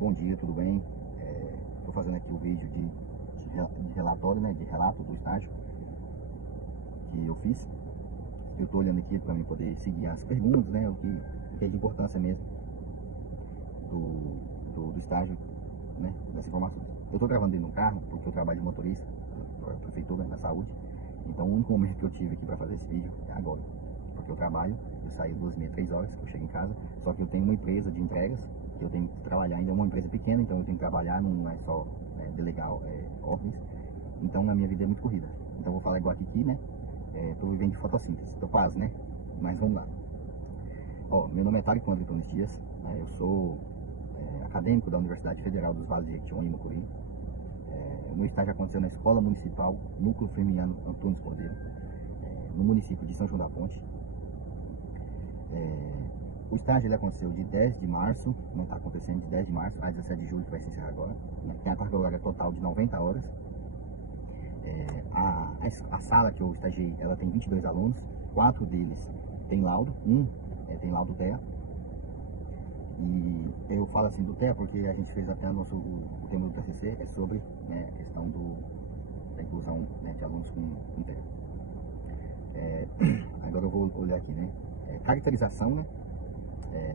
Bom dia, tudo bem? Estou fazendo aqui o vídeo de relatório, né, de relato do estágio que eu fiz. Eu estou olhando aqui para mim poder seguir as perguntas, né, o que é de importância mesmo do estágio, né, dessa informação. Eu estou gravando dentro do carro porque eu trabalho de motorista para a prefeitura, na saúde. Então o único momento que eu tive aqui para fazer esse vídeo é agora, porque eu trabalho, eu saio 2h30, 3h, eu chego em casa, só que eu tenho uma empresa de entregas, que eu tenho que trabalhar, ainda é uma empresa pequena, então eu tenho que trabalhar, não é só delegar ordens, então na minha vida é muito corrida. Então eu vou falar igual aqui, né, estou vivendo de fotossíntese, estou quase, né, mas vamos lá. Ó, meu nome é Tarico Antunes Dias, eu sou acadêmico da Universidade Federal dos Vales de Jequitinhonha, no Mucuri. O meu estágio aconteceu na Escola Municipal Núcleo Firminiano Antunes Cordeiro, no município de São João da Ponte. O estágio ele aconteceu de 10 de março, não está acontecendo, de 10 de março a 17 de julho, que vai se encerrar agora. Tem a carga horária total de 90 horas. A sala que eu estagiei, ela tem 22 alunos, 4 deles têm laudo, tem laudo TEA. E eu falo assim do TEA porque a gente fez até o tema do TCC, é sobre a questão da inclusão, né, de alunos com TEA. Agora eu vou olhar aqui, né? Caracterização, né,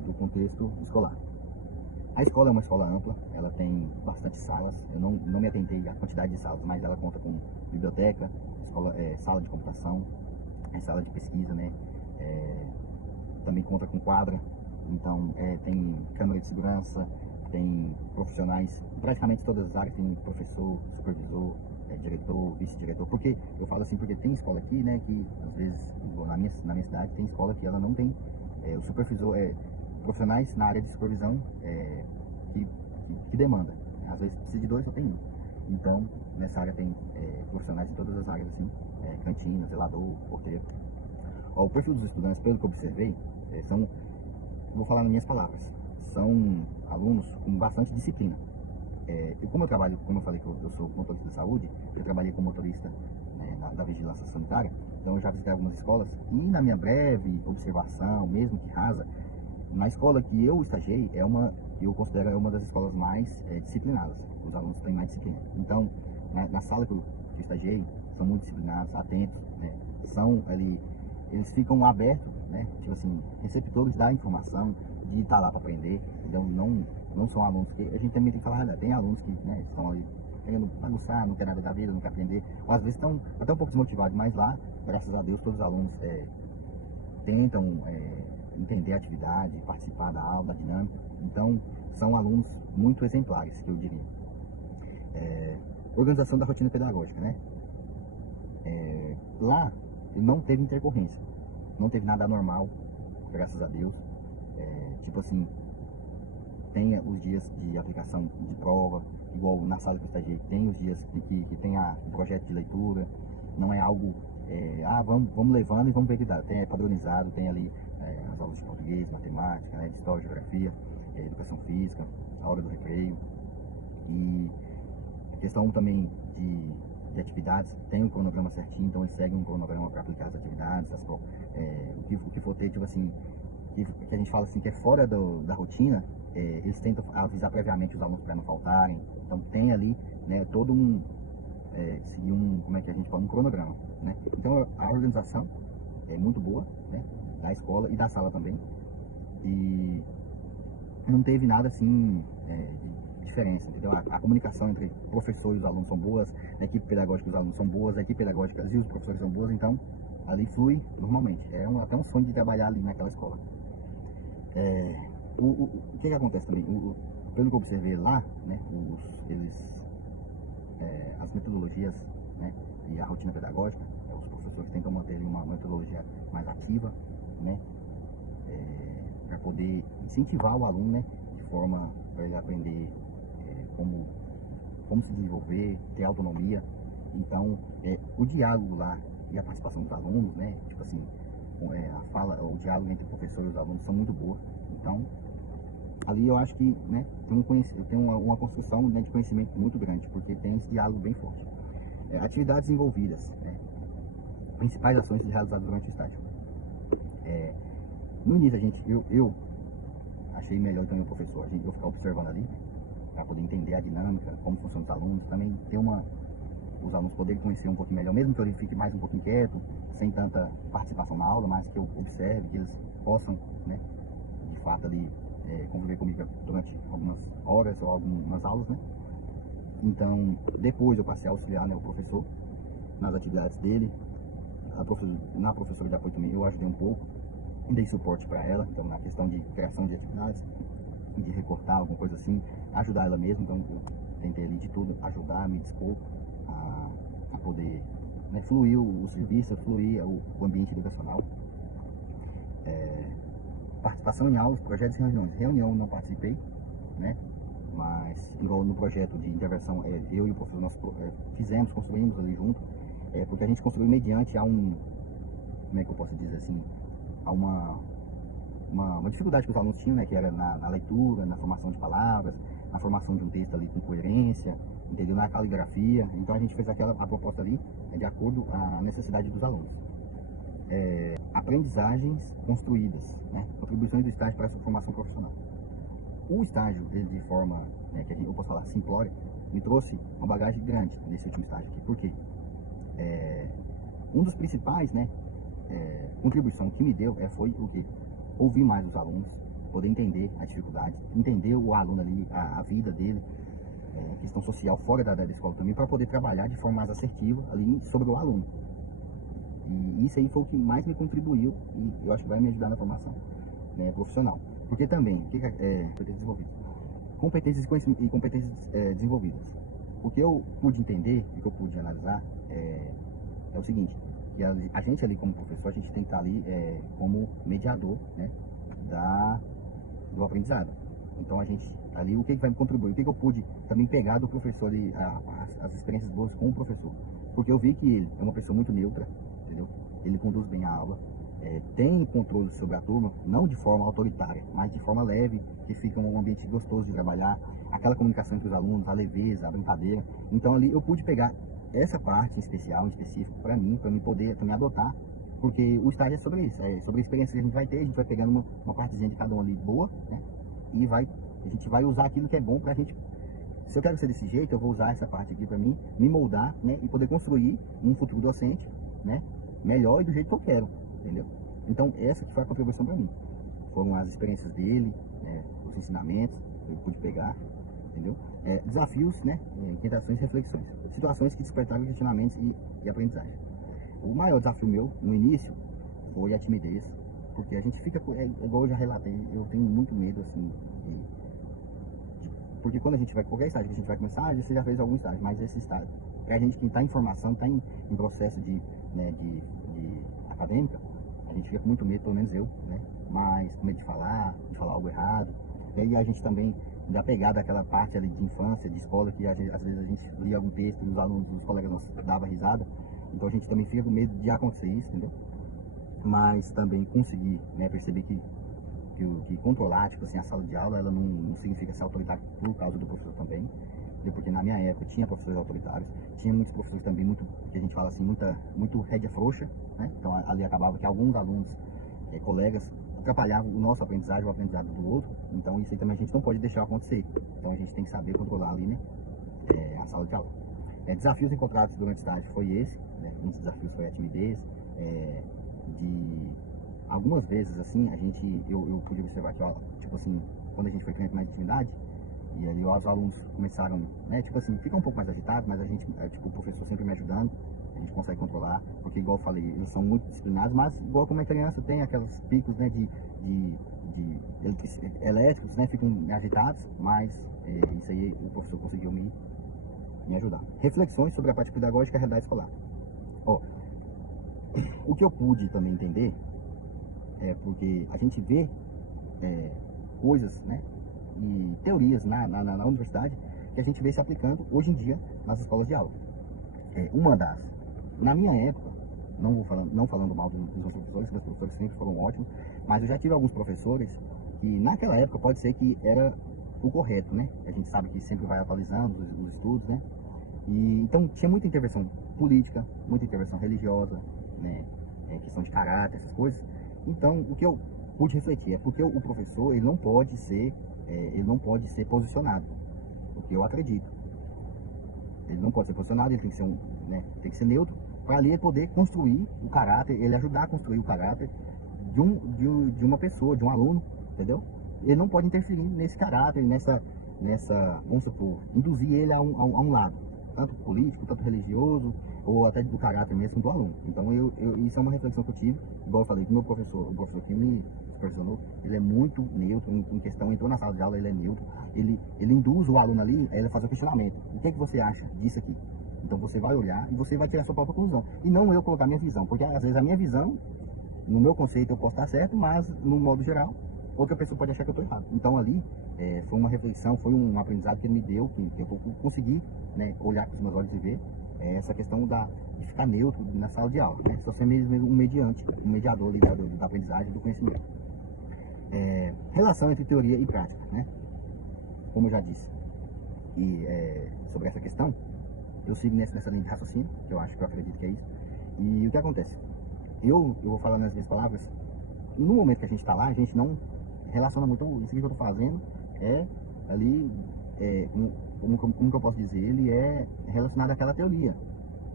do contexto escolar. A escola é uma escola ampla, ela tem bastante salas. Eu não me atentei à quantidade de salas, mas ela conta com biblioteca, sala de computação, sala de pesquisa, né? Também conta com quadra. Então tem câmera de segurança, tem profissionais, praticamente todas as áreas, tem professor, supervisor, diretor, vice-diretor. Porque eu falo assim, porque tem escola aqui, né, que às vezes na minha cidade tem escola que ela não tem o supervisor, profissionais na área de supervisão que demanda. Às vezes precisa de 2, só tem um. Então nessa área tem profissionais em todas as áreas, assim, cantina, zelador, porteiro. Ó, o perfil dos estudantes, pelo que eu observei, vou falar nas minhas palavras, são alunos com bastante disciplina. E como eu trabalho, como eu falei que eu sou motorista de saúde, eu trabalhei como motorista da vigilância sanitária, então eu já visitei algumas escolas e na minha breve observação, mesmo que rasa, na escola que eu estagiei, eu considero uma das escolas mais disciplinadas. Os alunos têm mais disciplina. Então, na sala que eu estagiei, são muito disciplinados, atentos, né? Eles ficam abertos, né? Tipo assim, receptores da informação, de estar lá para aprender. Então, não são alunos que a gente também tem que falar, tem alunos que, né, estão ali querendo bagunçar, não quer nada da vida, não quer aprender, ou às vezes estão até um pouco desmotivados, mas lá, graças a Deus, todos os alunos tentam entender a atividade, participar da aula, da dinâmica. Então, são alunos muito exemplares, que eu diria. Organização da rotina pedagógica, né? Lá não teve intercorrência, não teve nada anormal, graças a Deus. Tipo assim, tem os dias de aplicação de prova, igual na sala que eu estagiei, tem os dias que tem o projeto de leitura, não é algo, vamos levando e vamos ver que dá. É padronizado, tem ali as aulas de português, matemática, né, de história, geografia, educação física, a hora do recreio. E a questão também de atividades, tem um cronograma certinho, então eles seguem um cronograma para aplicar as atividades, o que for ter, tipo assim, que a gente fala assim, que é fora da rotina, eles tentam avisar previamente os alunos para não faltarem. Então tem ali, né, todo seguir como é que a gente fala, um cronograma, né? Então a organização é muito boa, né, da escola e da sala também, e não teve nada assim de diferença, entendeu? A comunicação entre professor e os alunos são boas, a equipe pedagógica e os alunos são boas, a equipe pedagógica e os professores são boas, então ali flui normalmente. Até um sonho de trabalhar ali naquela escola. O que acontece também? Pelo que eu observei lá, né, as metodologias, né, e a rotina pedagógica, os professores tentam manter uma metodologia mais ativa, né, para poder incentivar o aluno, né, de forma para ele aprender como se desenvolver, ter autonomia. Então, o diálogo lá e a participação dos alunos, né, tipo assim, o diálogo entre o professor e os alunos são muito boas. Então, ali eu acho que, né, tem uma construção, né, de conhecimento muito grande, porque tem esse diálogo bem forte. Atividades envolvidas, né, principais ações realizadas durante o estágio. No início eu achei melhor também o professor, eu ficar observando ali, para poder entender a dinâmica, como funcionam os alunos, também ter os alunos poderem conhecer um pouquinho melhor, mesmo que eu fique mais um pouquinho quieto, sem tanta participação na aula, mas que eu observe, que eles possam, né, de fato ali conviver comigo durante algumas horas ou algumas aulas, né. Então, depois eu passei a auxiliar, né, o professor nas atividades dele, na professora de apoio também eu ajudei um pouco, dei suporte para ela, então na questão de criação de atividades, de recortar alguma coisa assim, ajudar ela mesmo, então eu tentei ali de tudo ajudar, me dispor a poder, né, fluir o serviço, fluir o ambiente educacional. Participação em aulas, projetos e reuniões. Reunião não participei, né? Mas igual no projeto de intervenção, eu e o professor nós fizemos, construímos ali junto, porque a gente construiu mediante a como é que eu posso dizer assim, a uma dificuldade que os alunos tinham, né, que era na leitura, na formação de palavras, na formação de um texto ali com coerência, entendeu? Na caligrafia. Então a gente fez a proposta ali de acordo com a necessidade dos alunos. Aprendizagens construídas, né? Contribuições do estágio para a sua formação profissional. O estágio, ele de forma, né, que eu posso falar simplória, me trouxe uma bagagem grande nesse último estágio aqui. Por quê? Um dos principais, né, contribuição que me deu foi o quê? Ouvir mais os alunos, poder entender a dificuldade, entender o aluno ali, a vida dele, questão social fora da escola também, para poder trabalhar de forma mais assertiva ali sobre o aluno. E isso aí foi o que mais me contribuiu e eu acho que vai me ajudar na formação, né, profissional. Porque também, o que é competências desenvolvidas? Competências e competências desenvolvidas. O que eu pude entender, o que eu pude analisar é o seguinte, que a gente ali como professor, a gente tem que estar ali como mediador, né, do aprendizado. Então a gente, ali o que vai me contribuir, o que eu pude também pegar do professor ali, as experiências boas com o professor. Porque eu vi que ele é uma pessoa muito neutra, entendeu? Ele conduz bem a aula, tem controle sobre a turma, não de forma autoritária, mas de forma leve, que fica um ambiente gostoso de trabalhar, aquela comunicação entre os alunos, a leveza, a brincadeira. Então ali eu pude pegar essa parte em especial, em específico, para mim poder também adotar, porque o estágio é sobre isso, sobre a experiência que a gente vai ter, a gente vai pegando uma partezinha de cada um ali boa, né? E a gente vai usar aquilo que é bom pra gente. Se eu quero ser desse jeito, eu vou usar essa parte aqui pra mim, me moldar, né? E poder construir um futuro docente, né? Melhor e do jeito que eu quero, entendeu? Então essa que foi a contribuição pra mim. Foram as experiências dele, os ensinamentos que eu pude pegar, entendeu? Desafios, né? Inquietações e reflexões. Situações que despertaram questionamentos e aprendizagem. O maior desafio meu, no início, foi a timidez, porque a gente fica, igual eu já relatei, eu tenho muito medo, assim, porque quando a gente vai, qualquer estágio que a gente vai começar, você já fez algum estágio, mas esse estágio, pra gente que está em formação, está em processo de acadêmica, a gente fica com muito medo, pelo menos eu, né, mas com medo de falar algo errado, e aí a gente também dá pegada daquela parte ali de infância, de escola, que às vezes a gente lia algum texto e os alunos, os colegas nos davam risada, então a gente também fica com medo de acontecer isso, entendeu? Mas também conseguir, né, perceber que controlar, tipo assim, a sala de aula, ela não significa ser autoritário por causa do professor também, porque na minha época tinha professores autoritários, tinha muitos professores também muito, que a gente fala assim, muito rédea frouxa, né? Então ali acabava que alguns alunos, colegas, atrapalhavam o nosso aprendizagem, o aprendizado do outro, então isso aí também a gente não pode deixar acontecer, então a gente tem que saber controlar ali, né, a sala de aula. Desafios encontrados durante o estágio foi esse, né? Um dos desafios foi a timidez, algumas vezes assim, eu pude observar que, ó, tipo assim, quando a gente foi criando mais intimidade, e ali os alunos começaram, né, tipo assim, fica um pouco mais agitado, mas a gente, tipo, o professor sempre me ajudando, a gente consegue controlar, porque igual eu falei, eles são muito disciplinados, mas igual como é criança, tem aqueles picos, né, de elétricos, né, ficam agitados, mas isso aí o professor conseguiu me ajudar. Reflexões sobre a parte pedagógica e a realidade escolar. Ó, o que eu pude também entender porque a gente vê coisas, né, e teorias na universidade que a gente vê se aplicando hoje em dia nas escolas de aula. Na minha época, não falando mal dos meus professores sempre foram ótimos, mas eu já tive alguns professores que naquela época pode ser que era o correto, né? A gente sabe que sempre vai atualizando os estudos, né? E então tinha muita intervenção política, muita intervenção religiosa, né? Questão de caráter, essas coisas. Então o que eu pude refletir porque o professor ele não pode ser posicionado. porque eu acredito. Ele não pode ser posicionado, ele tem que ser tem que ser neutro, para ali ele poder construir o caráter, ele ajudar a construir o caráter de uma pessoa, de um aluno, entendeu? Ele não pode interferir nesse caráter, vamos supor, induzir ele a um lado, tanto político, tanto religioso, ou até do caráter mesmo do aluno. Então isso é uma reflexão que eu tive, igual eu falei, que o professor que me supervisionou, ele é muito neutro, em questão, entrou na sala de aula, ele é neutro, ele induz o aluno ali a ele fazer um questionamento. O que é que você acha disso aqui? Então você vai olhar e você vai tirar a sua própria conclusão. E não eu colocar a minha visão, porque às vezes a minha visão, no meu conceito eu posso estar certo, mas no modo geral, outra pessoa pode achar que eu estou errado. Então ali foi uma reflexão, foi um aprendizado que ele me deu, que eu consegui olhar com os meus olhos e ver essa questão de ficar neutro na sala de aula. Só ser mesmo um mediante, um mediador ligado da aprendizagem e do conhecimento. Relação entre teoria e prática, né? Como eu já disse. E sobre essa questão, eu sigo nessa linha de raciocínio, que eu acredito que é isso. E o que acontece? Eu vou falar nas minhas palavras, no momento que a gente está lá, a gente não relaciona muito isso que eu estou fazendo, ali, como que eu posso dizer, ele é relacionado àquela teoria.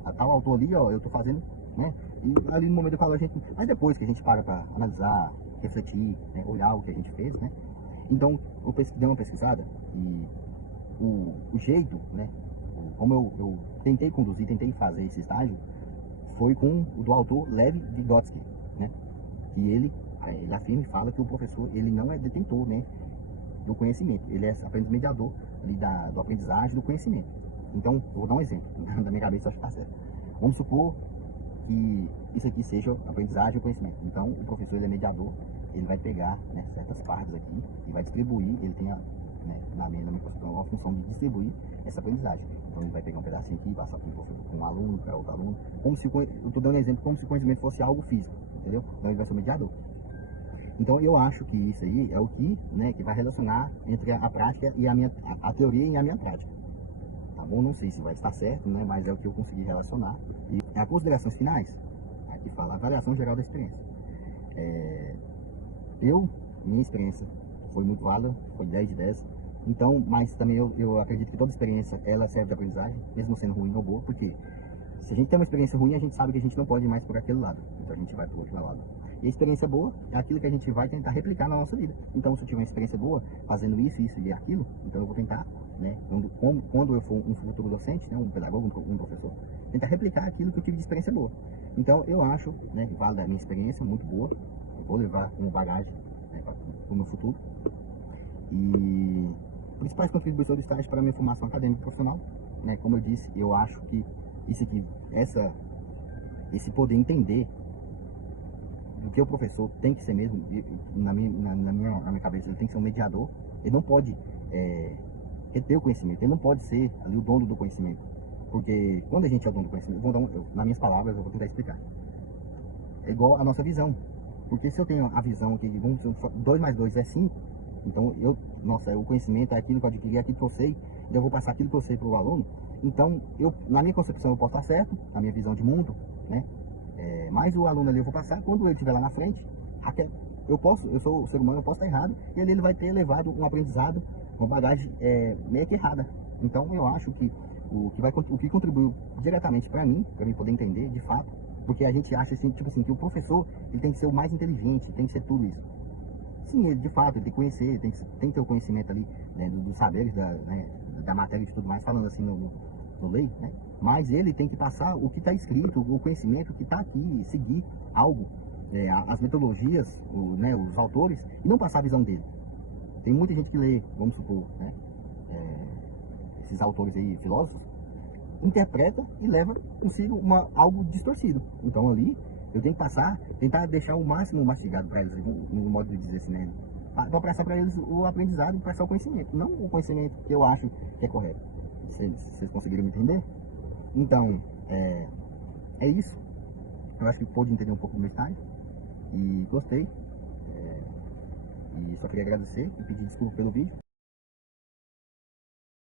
A tal autor ali, ó, eu estou fazendo, né? E ali no momento eu falo, mas depois que a gente para analisar, refletir, olhar o que a gente fez, né? Então, eu dei uma pesquisada e o jeito, né? Como eu tentei conduzir, tentei fazer esse estágio, foi com o do autor Lev Vygotsky, né? Que ele afirma e fala que o professor, ele não é detentor, né, do conhecimento, ele é apenas mediador ali do aprendizagem, do conhecimento. Então, vou dar um exemplo, da minha cabeça acho que está certo. Vamos supor que isso aqui seja aprendizagem e conhecimento. Então, o professor, ele é mediador, ele vai pegar certas partes aqui e vai distribuir, ele tem na minha concepção, a função de distribuir essa aprendizagem. Então ele vai pegar um pedacinho aqui, passar para um aluno, para outro aluno, eu estou dando um exemplo como se o conhecimento fosse algo físico, entendeu? Então ele vai ser o mediador. Então eu acho que isso aí é o que vai relacionar entre a prática e a teoria e a minha prática. Tá bom? Não sei se vai estar certo, né? Mas é o que eu consegui relacionar. E as considerações finais, aqui fala avaliação geral da experiência. Minha experiência foi muito válida, foi 10 de 10. Então, mas também eu acredito que toda experiência, ela serve de aprendizagem, mesmo sendo ruim ou boa, porque se a gente tem uma experiência ruim, a gente sabe que a gente não pode ir mais por aquele lado. Então a gente vai por outro lado. E a experiência boa é aquilo que a gente vai tentar replicar na nossa vida. Então, se eu tiver uma experiência boa, fazendo isso e aquilo, então eu vou tentar, quando eu for um futuro docente, um pedagogo, um professor, tentar replicar aquilo que eu tive de experiência boa. Então, eu acho, válida a minha experiência, muito boa. Eu vou levar como bagagem para o meu futuro. E principais contribuições do estágio para a minha formação acadêmica e profissional, como eu disse, eu acho que esse poder entender do que o professor tem que ser mesmo, na minha cabeça, ele tem que ser um mediador, ele não pode reter o conhecimento, ele não pode ser ali o dono do conhecimento, porque quando a gente é o dono do conhecimento, nas minhas palavras, eu vou tentar explicar, é igual a nossa visão, porque se eu tenho a visão que 2 mais 2 é 5, então o conhecimento é aquilo que eu adquiri, é aquilo que eu sei, e eu vou passar aquilo que eu sei para o aluno. Então, na minha concepção eu posso estar certo, na minha visão de mundo, mas o aluno ali eu vou passar, quando ele estiver lá na frente, eu sou o ser humano, eu posso estar errado, e ele vai ter levado um aprendizado, uma bagagem meio que errada. Então, eu acho que o que contribuiu diretamente para mim poder entender de fato, porque a gente acha assim, que o professor ele tem que ser o mais inteligente, tem que ser tudo isso. Sim, ele de fato ele tem que conhecer, tem que ter o conhecimento ali dos saberes da matéria e tudo mais, falando assim no lei, mas ele tem que passar o que está escrito, o conhecimento que está aqui, seguir algo, as metodologias, os autores, e não passar a visão dele. Tem muita gente que lê, vamos supor, esses autores aí, filósofos, interpreta e leva consigo algo distorcido. Então ali eu tenho que tentar deixar o máximo mastigado para eles, no modo de dizer assim, para passar para eles o aprendizado e passar o conhecimento, não o conhecimento que eu acho que é correto. Vocês conseguiram me entender? Então, é isso. Eu acho que pôde entender um pouco do meu estágio e gostei. E só queria agradecer e pedir desculpa pelo vídeo.